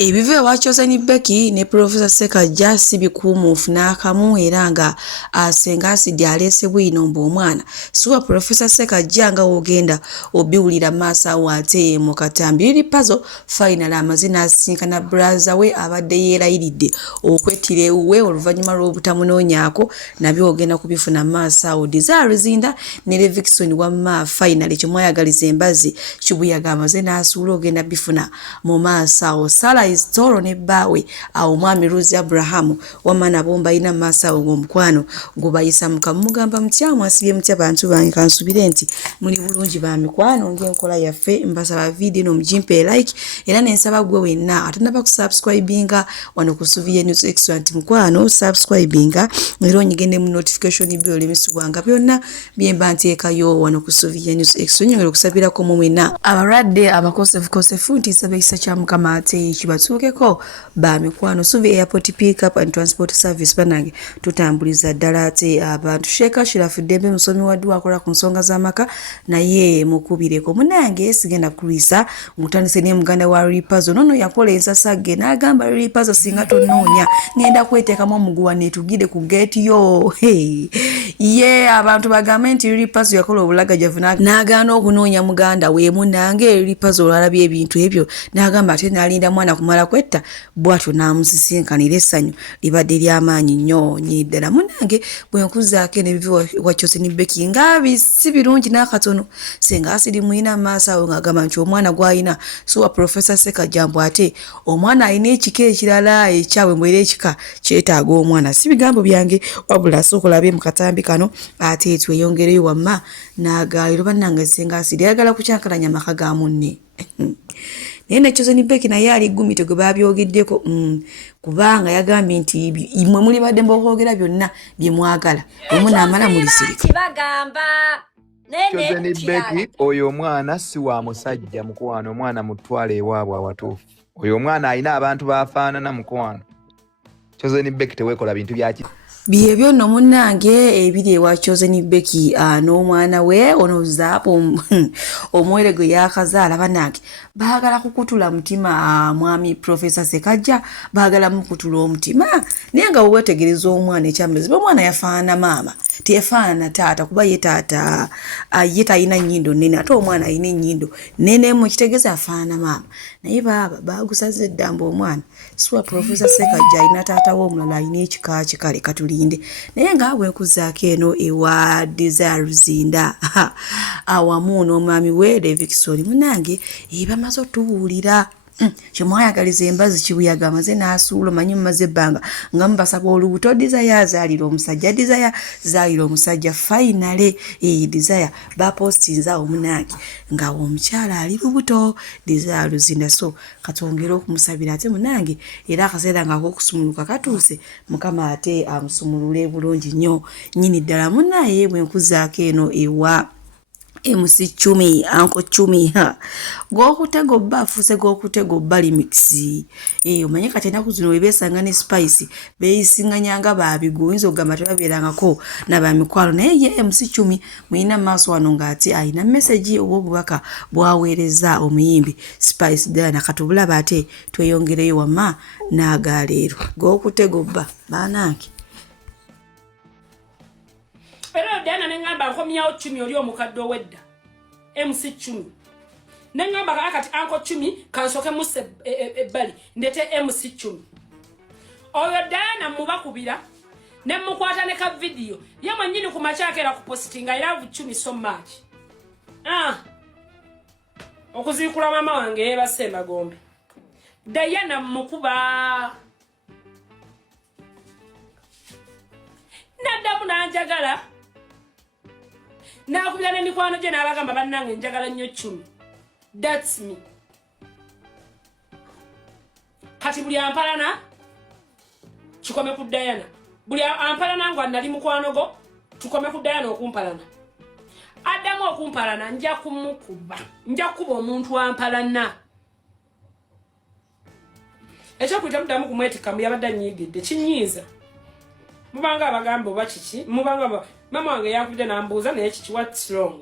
Ebive wakyozani Becky ne Professor Ssekaggya si bikuumuufu n'akamu era nga asenga asidi aleese bwino omwana siwa Professor Ssekaggya nga wogenda obiwulira maaso awo ate mu katambi liri puzzle final amazina asinkana brother we abadde yeerayiridde okwettira ewuwe oluvannyuma lw'obutamunoonyaako nabyo ogenda kubifuna maaso awo Desire Luzinda ne Levikson wamma final kyemwayagaliza embazzi Kibuyaga amaze n'asuula ogenda bifuna mu maaso awo Sala Toro ne bawe awo mwami Rose Abraham wamana bomba ina masa omukwano gubayisa mukamugamba mutyamu asibye mutya bantu bange kansubire nti muli bulungi ba mikwano ngenkola yaffe mbasaba video no mjimpe like era nensaba gwe wenna atanaba ku subscribinga wano kusuviye news excellent mukwano subscribinga era onyigende mu notification bell emisubwanga byonna byemba nteekayo wano kusuviye news excellent nyongera okusabira ko mumwena abaradde abakosefu nti sabisa kya mukama ate kibatukeko ba mikwano Suvi Airport Pick Up and Transport Service banange tutambuliza ddala ate abantu Sheka Shirafu Dembe musomi waddu akola ku nsonga z'amaka naye mukubireko munange sigenda kulwisa mutandise ne muganda wa Ripazo nono yakola ensasage n'agamba Ripazo singa tonoonya ngenda kweteekamu omuguwa netugide ku gate yo abantu bagambe nti Ripazo yakola obulagajavu n'agaana okunoonya muganda we munange Ripazo olwalabye ebintu ebyo n'agamba ate n'alinda mwana kumala kwetta bwatyo namusisinkanira essanyu libadde ly'amaanyi nnyo nyiddala munange bwe nkuzaako n'ebivi wakyose ni Becky ngabi si birungi n'akatono senga asiri muyina maaso awo ng'agamba nti omwana gw'alina suwa Professor Ssekaggya ate omwana alina ekika ekirala ekyawe mbwera ekika kyetaaga omwana si bigambo byange wabula asooka olabe mu katambi kano ate tweyongereyo wamma n'agaaliro bannange senga asiri ayagala kucyankalanya amaka ga munne Nene Chozeni Becky naye ali gumite gwe babyogeddeko kubanga yagambye nti imwe muli badde mboogera byonna bye mwagala omwe n'amala mulisirika kibagamba Chozeni Becky oyo omwana si wa musajja mukwano omwana mutwale ewaabwe awatuufu oyo omwana alina abantu baafaanana mukwano Chozeni Becky teweekola bintu byaki byebyo no munnange ebiri ewa Chozeni Becky n'omwana we ono zaapo omwere gwe yakazaala banange baagala kukutula mutima mwami Professor Ssekaggya baagala mukutula omutima naye nga wewetegereza omwana ekyamulezi omwana yafaana maama teyafaana taata kuba ye taata ye talina nnyindo nnene ate omwana alina ennyindo nene mu kitegeeza afaana maama naye baaba baagusaze eddamba omwana siwa Professor Ssekaggya alina taata we omulala alina ekika kikale katulinde naye nga bwe nkuzaako eno ewa Desire Luzinda awamu n'omwami we Levikson munange bamaze otubuulira kyemwayagaliza embazzi Kibuyaga amaze n'asuula manyi mumaze ebbanga nga mubasaba olubuto Desire azaalira omusajja Desire zaalira omusajja finale Desire bapostinze awo munange nga omukyala ali lubuto Desire Luzinda so katwongera okumusabira ate munange era akaseera nga akokusumuluka katuuse mukama ate amusumulule bulungi nnyo nnyini ddala munnaye bwe nkuzaako eno ewa MC Chumi Uncle Chumi gwokutego bafuse gwokutego bali mix omanye kati enaku zino webesanga ne spice beyisinganyanga babiguinzo gamba tebaberangako nabamikwalo naye ye MC Chumi mwina maaso wano ng'ati ayina message obubaka bwaweereza omuyimbi Spice Diana katubulaba ate tweyongereyo wamma n'agaleero gwokutego ba banange Pero Diana nengamba nkomyawo Chumi oli omukadde owedda MC Chumi nengamba kakati Uncle Chumi kansoke muse ebbali ndete MC Chumi oyo Diana mubakubira ne mukwata ne ka video ye mwennyini ku makyakera ku postinga I love Chumi so much okuzikula mama wange basemba gombe Diana mukuba nadamu nanjagala nakubira ne mikwano gye n'abagamba bannange njagala nnyo Chumi that's me kati buli ampalana kikome ku Diana buli ampalana ngo nali mukwano go tukome ku Diana okumpalana addamu okumpalana nja kumukuba nja kuba omuntu ampalana ekyokwita muddamu kumwetikamu yabadde anyiigidde kinyiiza mubanga abagambo bakiki mubanga mama wange yakubide nambuuza naye kiki what's wrong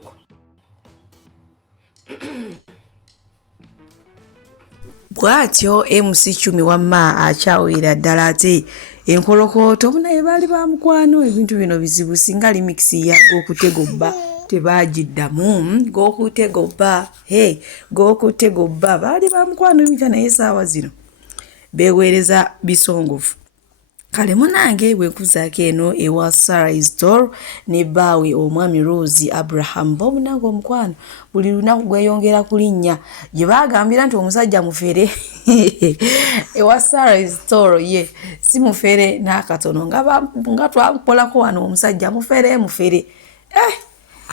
bw'atyo MC10 wamma akyawera ddala ate enkolokooto naye baali ba mukwano ebintu bino bizibu singa remix ya Gokuttegobba tebagiddamu Gokuttegobba Gokuttegobba baali ba mukwano bitya naye saawa zino beweereza bisongovu. Kale munange bwekuzaako eno ewa Sarah Store ne baawe omwami Rose Abraham bo munange omukwano buli lunaku gweyongera kulinnya gye baagambira nti omusajja mufere ewa Sarah Store ye si mufere n'akatono nga twakolako wano omusajja mufere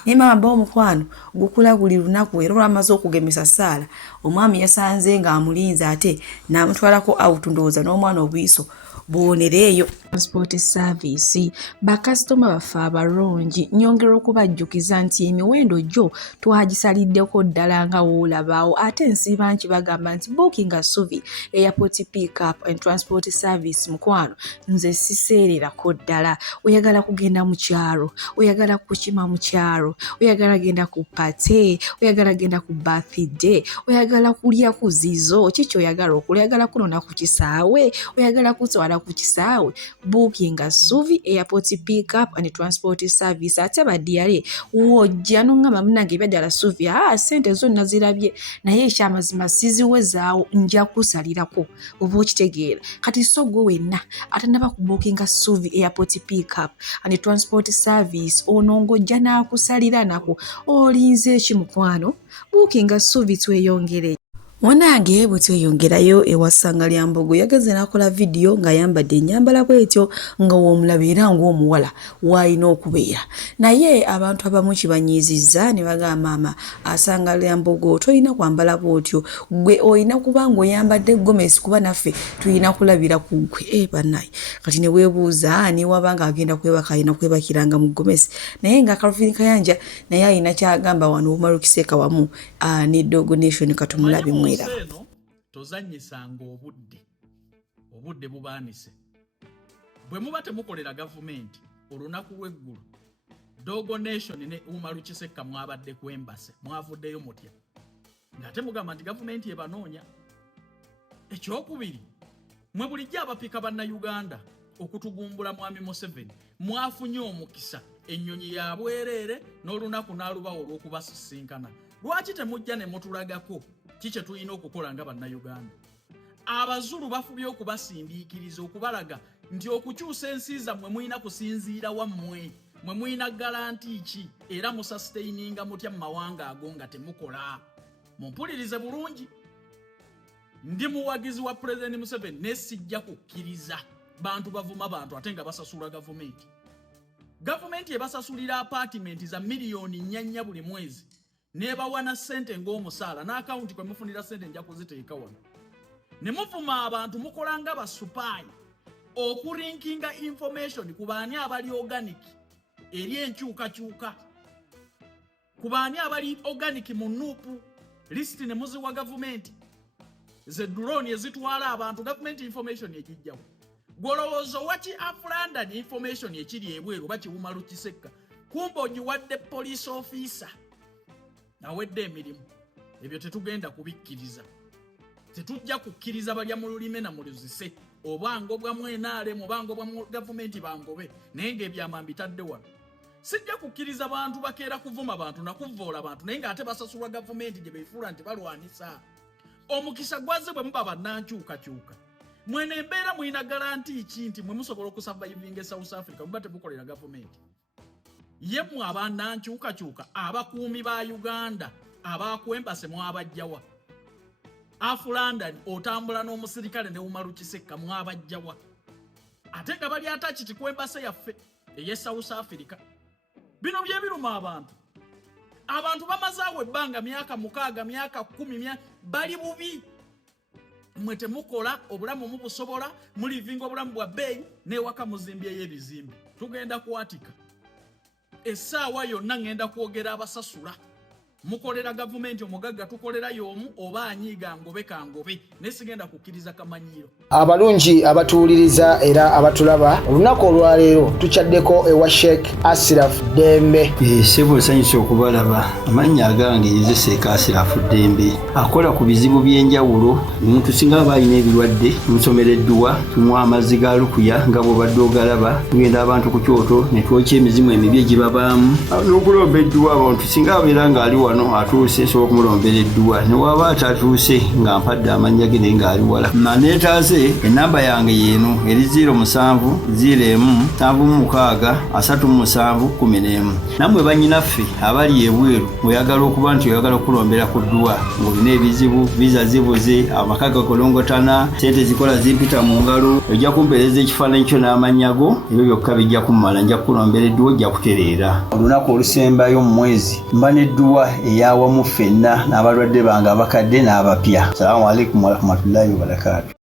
ne mama omukwano gukula buli lunaku era olwamaze okugemesa Sarah omwami yasanze nga amulinze ate n'amutwalako out ndowooza n'omwana obwiso buwonereeyo. Transport service bakasitoma baffe abalungi nyongera okubajjukiza nti emiwendo gyo twagisaliddeko ddala nga woolabaawo ate nsiiba nki bagamba nti booking a suvi airport pick up and transport service mukwano nze siseererako ddala oyagala kugenda mu kyalo oyagala kukima mu kyalo oyagala genda ku pate oyagala genda ku birthday oyagala kulya ku zizo kiki oyagala okola oyagala kunona ku kisaawe oyagala kutwala ku kisaawe booking a suvi airport pick up and transport service ate badiyale wojja nongamba munange byaddala suvi sente zonna zirabye naye ekyamazima siziwezaawo nja kusalirako oba okitegeera kati so gwe wenna atanaba ku booking a suvi airport pick up and transport service onongojja n'akusalira nako olinze eki mukwano booking a suvi tweyongere. Munange bwe tweyongerayo ewa Ssanga lya Mbogo yageze n'akola vidiyo ng'ayambadde ennyambala bw'etyo nga w'omulaba era ng'omuwala w'alina okubeera naye abantu abamu kibanyiizizza ne bagamba maama Ssanga lya Mbogo tolina kwambala bw'otyo gwe olina kuba ng'oyambadde gomesi kuba naffe tulina kulabira ku ggwe bannaye kati ne weebuuza ne waba ng'agenda kwebaka alina kwebakiranga mu gomesi naye nga Calvin Kayanja naye alina kyagamba wano Omaro Kiseka wamu ne Dogo Nation katumulabe mwe eno tozanyisanga obudde bubaanise bwe muba temukolera gavumenti olunaku lw'eggulu Dogo Nation ne Omaro Kiseka mwabadde ku embase mwavuddeyo mutya ng'ate mugamba nti gavumenti ebanoonya. Ekyokubiri mwe bulijjo abapika bannayuganda okutugumbula mwami Museveni mwafunye omukisa ennyonyi ya bwereere n'olunaku n'alubawo olw'okubasisinkana lwaki temujja ne mutulagako kiki tulina okukola nga bannayuganda. Abazulu bafubye okubasindiikiriza okubalaga nti okukyusa ensi zammwe mulina kusinziira wammwe mwe mulina garanti ki era musastaininga mutya mu mawanga ago nga temukola. Mumpulirize bulungi ndi muwagizi wa President Museveni nesijja kukkiriza bantu bavuma bantu ate nga basasula gavumenti. Gavumenti ebasasulira apartment za miliyoni 4 buli mwezi nebawana sente ng'omusaala n'akawunti kwe mufunira sente nja kuziteeka wano ne muvuma abantu mukola nga basupaayi okurinkinga information ku baani abali organic eri enkyukakyuka ku baani abali organic mu nuupu list ne muziwa gavumenti ze drone ezitwala abantu gavumenti information ekijjawo gwolowooza waki Afulanda ni information ekiri ebweru bakiwuma Lukisekka kumbe ogiwadde police officer awedde emirimu. Ebyo tetugenda kubikkiriza. Tetujja kukkiriza balya mu lulime na mu luzise obwango bwa mwenaale mu bango bwa gavumenti bangobe naye ng'ebyama mbitadde wano. Sijja kukkiriza bantu bakeera kuvuma bantu na kuvvoola bantu naye ng'ate basasulwa gavumenti gye beefuula nti balwanisa. Omukisa gwaze bwe muba bannankyukakyuka mwene embeera mulina garanti ki nti mwe musobola okusurvivinga e South Africa muba temukolera gavumenti. Ye mwe abannankyukakyuka abakuumi ba Uganda abakwembase mwabajjawa. Afulanda otambula n'omusirikale ne Omaro Kiseka mwabajjawa. Ate nga bali atachiti kwembase yaffe eye South Africa. Bino bye biruma abantu bamazaawo ebbanga myaka 6 myaka 10 bali bubi. Mwe temukola obulamu mubusobola mulivinga obulamu bwa bbeeyi n'ewaka muzimbye y'ebizimbe. Tugenda kuwatika essaawa yonna ngenda kwogera abasasula mukolera gavumenti omugagga tukolera y'omu oba anyiiga ngobe kangobe nesigenda kukkiriza kamanyiro. Abalungi abatuwuliriza era abatulaba olunaku olwaleero tukyaddeko ewa Sheikh Ashraf Dembe. Sebo nsanyusa okubalaba. Amannya agange nze Sheikh Ashraf Dembe akola ku bizibu by'enjawulo. Omuntu singa aba alina ebirwadde musomereddwa tumuwa amazzi ga lukuya nga bw'obadde ogalaba tugenda abantu ku kyoto ne twokya emizimu emibi egibabaamu n'okulomba edduwa abantu singa abeera ng'ali wano atuuse sobola okumulombera edduwa ne waba atatuuse nga mpadde amannya ge naye ng'ali wala neetaaze ennamba yange yeeno eri 0707363711 nammwe bannyinaffe abali ebweru oyagala okuba nti oyagala okulombera ku dduwa ng'olina ebizibu viza zibuze amaka gakolongotana sente zikola zimpita mu ngalo ojja kumpeereza ekifaananyi kyo n'amannya go ebyo byokka bijja kummala nja kukulombera edduwa ojja kutereera olunaku olusembayo mu mwezi mba n'edduwa eyawamu ffenna n'abalwadde bange abakadde n'abapya. Assalamu alaikum warahmatullahi wabarakatuh.